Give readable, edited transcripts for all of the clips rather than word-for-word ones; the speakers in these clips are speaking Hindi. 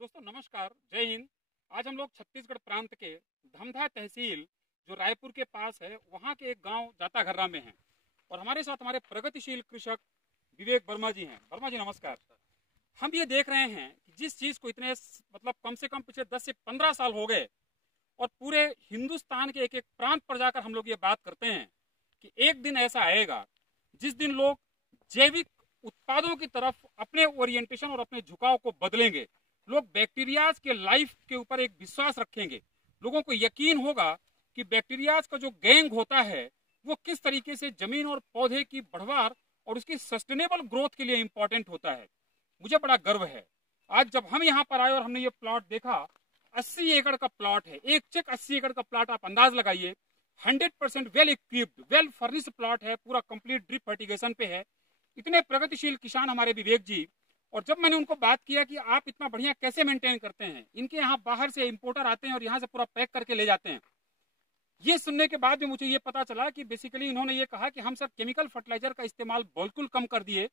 दोस्तों नमस्कार, जय हिंद। आज हम लोग छत्तीसगढ़ प्रांत के धमधा तहसील जो रायपुर के पास है वहाँ के एक गांव जाताघर्रा में हैं और हमारे साथ हमारे प्रगतिशील कृषक विवेक वर्मा जी हैं। वर्मा जी नमस्कार। हम ये देख रहे हैं कि जिस चीज़ को इतने कम से कम पिछले 10 से 15 साल हो गए और पूरे हिंदुस्तान के एक एक प्रांत पर जाकर हम लोग ये बात करते हैं कि एक दिन ऐसा आएगा जिस दिन लोग जैविक उत्पादों की तरफ अपने ओरिएंटेशन और अपने झुकाव को बदलेंगे। लोग बैक्टीरियाज के लाइफ के ऊपर एक विश्वास रखेंगे। लोगों को यकीन होगा कि बैक्टीरियाज का जो गैंग होता है वो किस तरीके से जमीन और पौधे की बढ़वार और उसकी सस्टेनेबल ग्रोथ के लिए इंपॉर्टेंट होता है। मुझे बड़ा गर्व है आज जब हम यहाँ पर आए और हमने ये प्लॉट देखा। 80 एकड़ का प्लॉट है, एक चेक 80 एकड़ का प्लॉट। आप अंदाज लगाइए 100% well equipped well furnished plot है, पूरा कंप्लीट ड्रिप फर्टिगेशन पे है। इतने प्रगतिशील किसान हमारे विवेक जी। और जब मैंने उनको बात किया कि आप इतना बढ़िया कैसे मेंटेन करते हैं, इनके यहाँ बाहर से इंपोर्टर आते हैं और यहाँ से पूरा पैक करके ले जाते हैं। ये सुनने के बाद भी मुझे ये पता चला कि बेसिकली इन्होंने ये कहा कि हम सब केमिकल फर्टिलाइजर का इस्तेमाल बिल्कुल कम कर दिए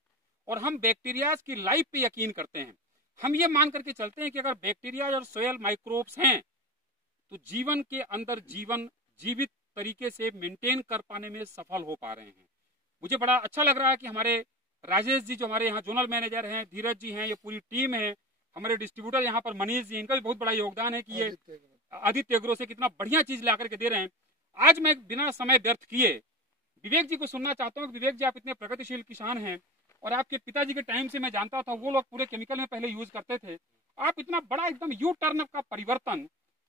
और हम बैक्टीरियाज की लाइफ पे यकीन करते हैं। हम ये मान करके चलते हैं कि अगर बैक्टीरिया और सोयल माइक्रोब्स हैं तो जीवन के अंदर जीवन जीवित तरीके से मेंटेन कर पाने में सफल हो पा रहे हैं। मुझे बड़ा अच्छा लग रहा है कि हमारे राजेश जी जो हमारे यहाँ जोनल मैनेजर हैं, धीरज जी हैं, ये पूरी टीम है, हमारे डिस्ट्रीब्यूटर यहाँ पर मनीष जी, इनका भी बहुत बड़ा योगदान है कि ये आदित्य एग्रो से कितना बढ़िया चीज ला करके दे रहे हैं। आज मैं बिना समय व्यर्थ किए विवेक जी को सुनना चाहता हूँ। विवेक जी आप इतने प्रगतिशील किसान हैं और आपके पिताजी के टाइम से मैं जानता था वो लोग पूरे केमिकल में पहले यूज करते थे। आप इतना बड़ा एकदम यू टर्न का परिवर्तन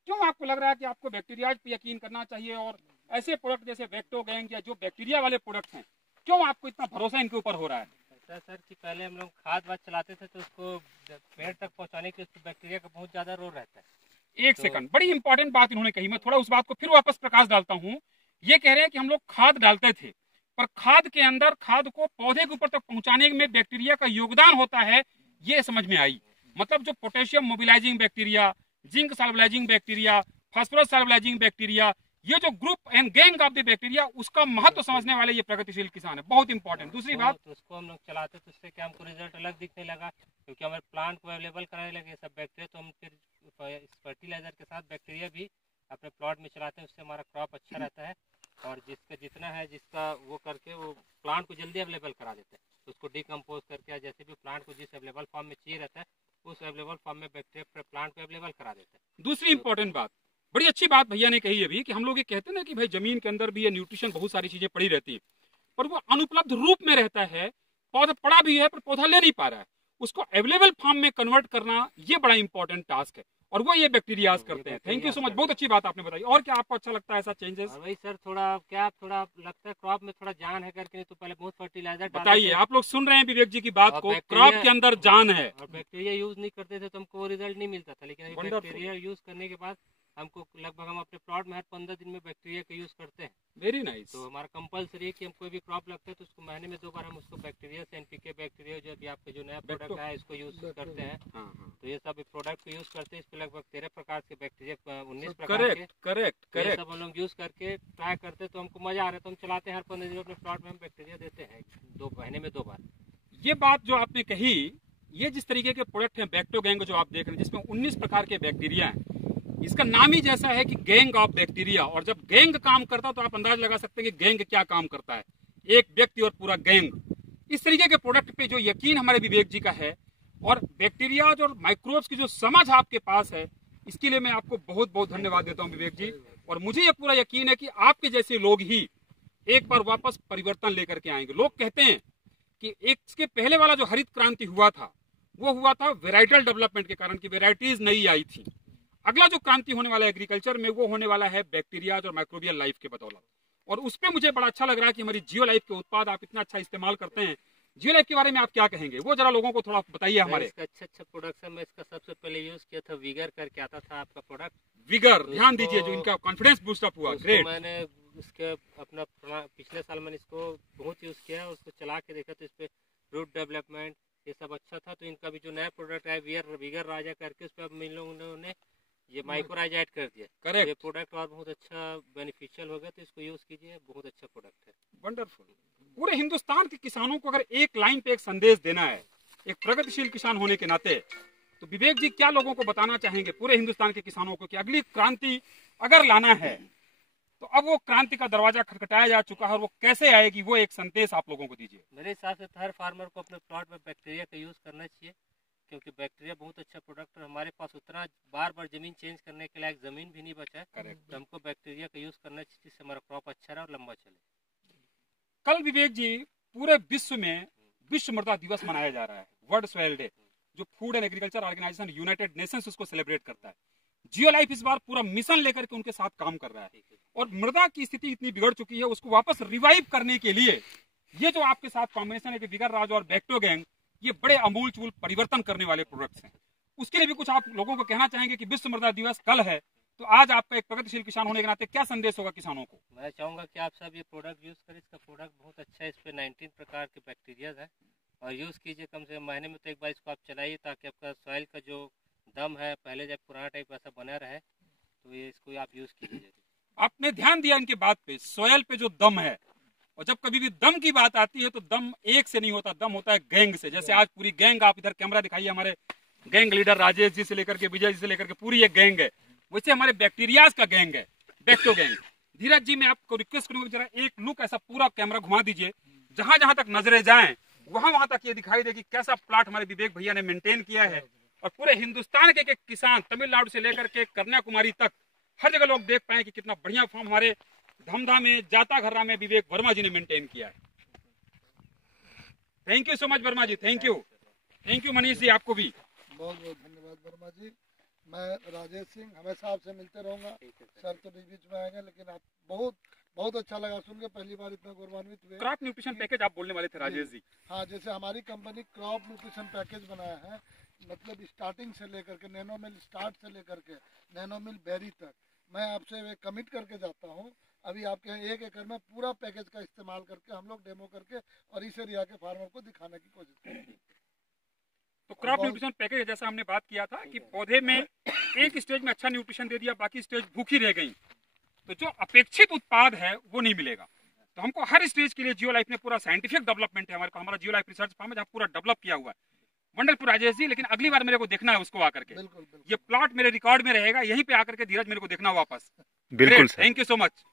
क्यों आपको लग रहा है कि आपको बैक्टीरियाज पे यकीन करना चाहिए और ऐसे प्रोडक्ट जैसे वेक्टोगैंग या जो बैक्टीरिया वाले प्रोडक्ट हैं क्यों आपको इतना भरोसा इनके ऊपर हो रहा है? ऐसा सर कि पहले हम लोग खाद वाद चलाते थे तो उसको पेड़ तक पहुंचाने के लिए बैक्टीरिया का बहुत ज्यादा रोल रहता है। एक सेकंड, बड़ी इंपॉर्टेंट बात इन्होंने कही, मैं थोड़ा उस बात को फिर वापस प्रकाश डालता हूँ। ये कह रहे हैं कि हम लोग खाद डालते थे पर खाद के अंदर खाद को पौधे के ऊपर तक पहुंचाने में बैक्टीरिया का योगदान होता है, ये समझ में आई। मतलब जो potassium mobilizing bacteria, zinc solubilizing bacteria, phosphorus solubilizing bacteria, ये जो group and gang of the bacteria उसका महत्व समझने वाले ये प्रगतिशील किसान है। बहुत इंपॉर्टेंट। दूसरी बात तो उसको हम लोग चलाते तो उससे क्या हमको रिजल्ट अलग दिखने लगा क्योंकि हमारे प्लांट को अवेलेबल कराने लगे सब बैक्टीरिया। तो हम फिर इस फर्टिलाइजर के साथ बैक्टीरिया भी अपने प्लॉट में चलाते हैं, उससे हमारा क्रॉप अच्छा रहता है और जिसका जितना है जिसका वो करके वो प्लांट को जल्दी अवेलेबल करा देते हैं। तो उसको डिकम्पोज करके जैसे भी प्लांट को जिस अवेलेबल फॉर्म में चाहिए रहता है उस अवेलेबल फॉर्म में बैक्टीरिया प्लांट को अवेलेबल करा देते हैं। दूसरी इंपॉर्टेंट बात, बड़ी अच्छी बात भैया ने कही अभी कि हम लोग ये कहते हैं ना कि भाई जमीन के अंदर भी ये न्यूट्रिशन बहुत सारी चीजें पड़ी रहती है पर वो अनुपलब्ध रूप में रहता है। पौधा पड़ा भी है पर पौधा ले नहीं पा रहा है, उसको अवेलेबल फॉर्म में कन्वर्ट करना ये बड़ा इंपॉर्टेंट टास्क है और वो ये बैक्टीरियाज करते हैं। थैंक यू सो मच, बहुत अच्छी बात आपने बताई। और क्या आपको अच्छा लगता है ऐसा चेंजेस? वही सर थोड़ा लगता है क्रॉप में थोड़ा जान है करके, नहीं तो पहले बहुत फर्टिलाइजर बताइए। आप लोग सुन रहे हैं विवेक जी की बात को, क्रॉप के अंदर जान है और बैक्टीरिया यूज नहीं करते थे तो हमको रिजल्ट नहीं मिलता था, लेकिन बैक्टीरिया यूज करने के बाद हमको लगभग हम अपने प्लॉट में हर 15 दिन में बैक्टीरिया का यूज करते हैं। Very nice. तो हमारा कंपलसरी है कि हम कोई भी क्रॉप लगता है तो उसको महीने में 2 बार हम उसको बैक्टीरिया से एनपीके बैक्टीरिया जो अभी आपके जो नया प्रोडक्ट है इसको यूज करते हैं। तो ये सब प्रोडक्ट को यूज करते हैं। इस पे लगभग 13 प्रकार के बैक्टीरिया 19 प्रकार के करेक्ट सब हम लोग यूज करके ट्राई करते हैं। तो हमको मजा आ रहा है तो हम चलाते हैं हर 15 दिन अपने प्लॉट में हम बैक्टीरिया देते हैं 2 महीने में 2 बार। ये बात जो आपने कही, ये जिस तरीके के प्रोडक्ट हैं बैक्टोगैंग जो आप देख रहे हैं जिसमें 19 प्रकार के बैक्टीरिया हैं, इसका नाम ही जैसा है कि गैंग ऑफ बैक्टीरिया। और जब गैंग काम करता तो आप अंदाज लगा सकते हैं कि गैंग क्या काम करता है, एक व्यक्ति और पूरा गैंग। इस तरीके के प्रोडक्ट पे जो यकीन हमारे विवेक जी का है और बैक्टीरिया और माइक्रोब्स की जो समझ आपके पास है, इसके लिए मैं आपको बहुत बहुत धन्यवाद देता हूं विवेक जी। और मुझे ये पूरा यकीन है कि आपके जैसे लोग ही एक बार वापस परिवर्तन लेकर के आएंगे। लोग कहते हैं कि एक इसके पहले वाला जो हरित क्रांति हुआ था वो हुआ था वेराइटल डेवलपमेंट के कारण की वेराइटीज नई आई थी। अगला जो क्रांति होने वाला है एग्रीकल्चर में वो होने वाला है बैक्टीरिया और माइक्रोबियल लाइफ के बदौलत। और उस पर मुझे बड़ा अच्छा लग रहा है कि हमारी जियो लाइफ के उत्पाद आप इतना अच्छा इस्तेमाल करते हैं। जियो लाइफ के बारे में आप क्या कहेंगे, वो जरा लोगों को थोड़ा बताइए हमारे। इसका अच्छा प्रोडक्ट है। मैं इसका सबसे पहले यूज किया था, विगर करके आता था आपका प्रोडक्ट विगर। ध्यान दीजिए जो इनका कॉन्फिडेंस बूस्ट अप हुआ। ग्रेट। मैंने उसके अपना पिछले साल मैंने इसको बहुत यूज किया है, उसको चला के देखा तो इस पे रूट डेवलपमेंट ये सब अच्छा था। तो इनका भी जो नया प्रोडक्ट है विगर राजा करके उस पर अब इन लोगों ने ये माइक्रोराइज ऐड कर दिया। करेक्ट। ये प्रोडक्ट और बहुत अच्छा बेनिफिशियल हो गया तो इसको यूज कीजिए, बहुत अच्छा प्रोडक्ट है। वंडरफुल। पूरे हिंदुस्तान के किसानों को अगर एक लाइन पे एक संदेश देना है एक प्रगतिशील किसान होने के नाते तो विवेक जी क्या लोगों को बताना चाहेंगे, पूरे हिंदुस्तान के किसानों को, कि अगली क्रांति अगर लाना है तो अब वो क्रांति का दरवाजा खटखटाया जा चुका है और वो कैसे आएगी, वो एक संदेश आप लोगों को दीजिए। मेरे हिसाब से हर फार्मर को अपने प्लॉट में बैक्टीरिया का यूज़ करना चाहिए, क्योंकि बैक्टीरिया बहुत अच्छा प्रोडक्ट है। हमारे पास उतना बार बार जमीन चेंज करने के लायक जमीन भी नहीं बचा है, तो हमको बैक्टीरिया का यूज़ करना चाहिए, जिससे हमारा क्रॉप अच्छा रहे और लंबा चले। कल विवेक जी पूरे विश्व में विश्व मृदा दिवस मनाया जा रहा है, वर्ल्ड सॉइल डे, जो food and agriculture organization united nations उसको सेलिब्रेट करता है। जियो लाइफ इस बार पूरा मिशन लेकर के उनके साथ काम कर रहा है, और मृदा की स्थिति इतनी बिगड़ चुकी है, उसको वापस रिवाइव करने के लिए ये जो आपके साथ कॉम्बिनेशन है कि विगर राज और बैक्टो गैंग, ये बड़े अमूल चूल परिवर्तन करने वाले प्रोडक्ट्स हैं। उसके लिए भी कुछ आप लोगों को कहना चाहेंगे कि विश्व मृदा दिवस कल है, तो आज आपका एक प्रगतिशील किसान होने के नाते क्या संदेश होगा किसानों को? मैं चाहूँगा कि आप सब ये प्रोडक्ट यूज़ करें। इसका प्रोडक्ट बहुत अच्छा है, इस पर 19 प्रकार के बैक्टीरियाज है, और यूज़ कीजिए। कम से कम महीने में तो एक बार इसको आप चलाइए, ताकि आपका सॉइल का जो दम है पहले जब पुराना टाइप ऐसा बना रहे, तो ये इसको आप यूज़ कीजिए। आपने ध्यान दिया इनके बात पे, सॉयल पे जो दम है, और जब कभी भी दम की बात आती है तो दम एक से नहीं होता, दम होता है गैंग से। जैसे आज पूरी गैंग, आप इधर कैमरा दिखाइए, हमारे गैंग लीडर राजेश जी से लेकर के विजय जी से लेकर के पूरी एक गैंग है, वैसे हमारे बैक्टीरियाज का गैंग है, बैक्टो गैंग। धीरज जी मैं आपको रिक्वेस्ट करूंगा, जरा एक लुक ऐसा पूरा कैमरा घुमा दीजिए, जहां जहां तक नजरें जाएं वहां वहां तक ये दिखाई दे कि कैसा प्लाट हमारे विवेक भैया ने मेंटेन किया है। और पूरे हिंदुस्तान के किसान, तमिलनाडु से लेकर के कन्याकुमारी तक, हर जगह लोग देख पाए कि कितना बढ़िया फार्म हमारे धमधा में, जाता घर्रा में विवेक वर्मा जी ने मेंटेन किया है। Thank you so much Verma ji, thank you Manish ji, आपको भी बहुत बहुत धन्यवाद वर्मा जी। मैं राजेश सिंह, हमेशा आपसे मिलते रहूंगा। सर तो बीच बीच में आएंगे, लेकिन आप बहुत अच्छा लगा सुन के, पहली बार इतना गौरवान्वित हुए। क्रॉप न्यूट्रिशन पैकेज आप बोलने वाले थे राजेश जी। हाँ, जैसे हमारी कंपनी क्रॉप न्यूट्रिशन पैकेज बनाया है, मतलब स्टार्टिंग से लेकर के नैनो मिल स्टार्ट से लेकर के नैनो मिल बेरी तक, मैं आपसे कमिट करके जाता हूँ। अभी आपके यहाँ 1 एकड़ में पूरा पैकेज का इस्तेमाल करके हम लोग डेमो करके और इस एरिया के फार्मर को दिखाने की कोशिश करेंगे। तो क्रॉप न्यूट्रिशन पैकेज जैसा हमने बात किया था कि पौधे में एक स्टेज में अच्छा न्यूट्रिशन दे दिया, बाकी स्टेज भूखी रह गई, तो जो अपेक्षित उत्पाद है वो नहीं मिलेगा। तो हमको हर स्टेज के लिए जियो लाइफ ने पूरा साइंटिफिक डेवलपमेंट है, हमारा जियो लाइफ रिसर्च फार्म है जहाँ पूरा डेवलप किया हुआ है। वंडरफुल राजेश जी, लेकिन अगली बार मेरे को देखना है उसको आकर के। बिल्कुल। ये प्लॉट मेरे रिकॉर्ड में रहेगा, यहीं पे आकर के धीरज मेरे को देखना वापस। बिल्कुल। Thank you so much.